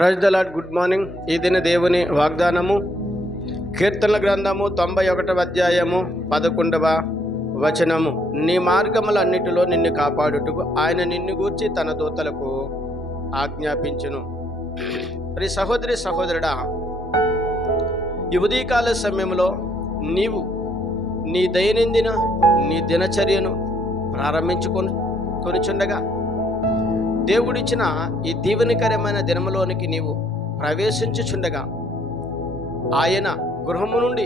Praise the Lord. Good morning. ఈ దిన దేవుని వాగ్దానము కీర్తనల గ్రంథము 91వ అధ్యాయము 11వ వచనము. నీ మార్గములన్నిటిలో నిన్ను కాపాడుటకు ఆయన నిన్ను గూర్చి తన దూతలకు ఆజ్ఞాపించును. మరి సహోదరి సహోదరుడా, ఈ ఉదయకాల సమయంలో నీవు నీ దైనందిన నీ దినచర్యను కొనిచుండగా దేవుడిచ్చిన ఈ దీవెనకరమైన దినములోనికి నీవు ప్రవేశించుచుండగా ఆయన గృహము నుండి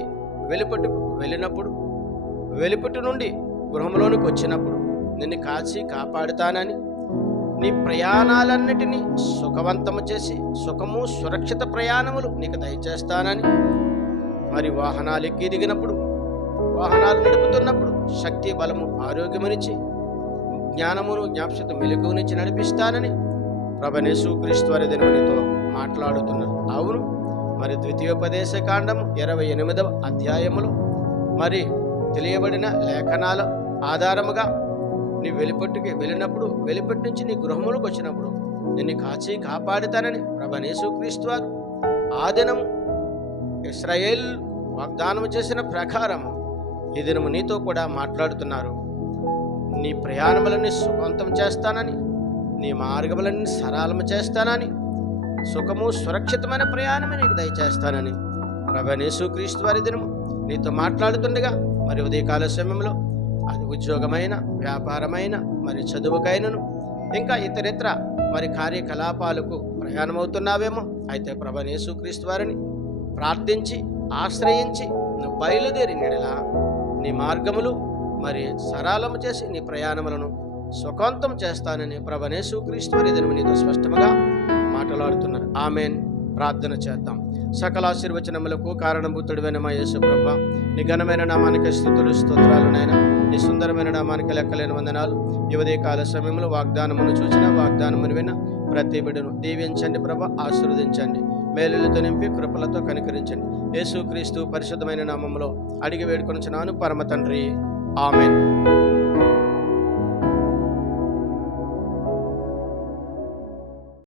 వెలుపటి నుండి గృహంలోనికి వచ్చినప్పుడు నిన్ను కాచి కాపాడుతానని, నీ ప్రయాణాలన్నిటినీ సుఖవంతము చేసి సుఖము సురక్షిత ప్రయాణములు నీకు దయచేస్తానని, మరి వాహనాలు ఎక్కి దిగినప్పుడు వాహనాలు నడుపుతున్నప్పుడు శక్తి బలము ఆరోగ్యమునిచ్చి జ్ఞానమును జ్ఞాపశక్తి మెలకువనిచ్చి నడిపిస్తానని ప్రభువైన యేసుక్రీస్తు వారి దినమునితో మాట్లాడుతున్నారు. అవును, మరి ద్వితీయోపదేశ కాండము 28వ అధ్యాయములో మరి తెలియబడిన లేఖనాల ఆధారముగా నీ వెలుపట్టుకి వెళ్ళినప్పుడు వెలుపటి నుంచి నీ గృహములకు వచ్చినప్పుడు నిన్ను కాచి కాపాడుతానని ప్రభువైన యేసుక్రీస్తు వారు ఆ దినము ఇశ్రాయేల్ వాగ్దానం చేసిన ప్రకారము ఈ దినము నీతో కూడా మాట్లాడుతున్నారు. నీ ప్రయాణములన్నీ సుఖవంతం చేస్తానని, నీ మార్గములన్నీ సరళము చేస్తానని, సుఖము సురక్షితమైన ప్రయాణమే నీకు దయచేస్తానని ప్రభువైన యేసుక్రీస్తు వారి దినము నీతో మాట్లాడుతుండగా, మరి ఉదయకాల సమయంలో అది ఉద్యోగమైన, వ్యాపారమైన, మరి చదువుకైనను ఇంకా ఇతరితర మరి కార్యకలాపాలకు ప్రయాణమవుతున్నావేమో. అయితే ప్రభువైన యేసుక్రీస్తు వారిని ప్రార్థించి ఆశ్రయించి నువ్వు బయలుదేరి నీడలా నీ మార్గములు మరి సరళము చేసి నీ ప్రయాణములను సుఖవంతం చేస్తానని ప్రభువైన యేసుక్రీస్తు వారి దినము నీతో స్పష్టంగా మాట్లాడుతున్నారు. ఆమేన్. ప్రార్థన చేద్దాం. సకల ఆశీర్వచనములకు కారణభూతుడివైన మా యేసు ప్రభువా, నీ ఘనమైన నామానికి స్తుతులు స్తోత్రాలు నాయనా. నీ సుందరమైన నామానికి లెక్కలేని వందనాలు. ఈ ఉదయకాల సమయంలో వాగ్దానమును చూసిన వాగ్దానమును విన్న ప్రతి బిడ్డను దీవించండి ప్రభువా, ఆశీర్వదించండి, మేలులతో నింపి కృపలతో కనికరించండి. యేసుక్రీస్తు పరిశుద్ధమైన నామములో అడిగి వేడుకొనుచున్నాను పరమ తండ్రి. ఆమేన్.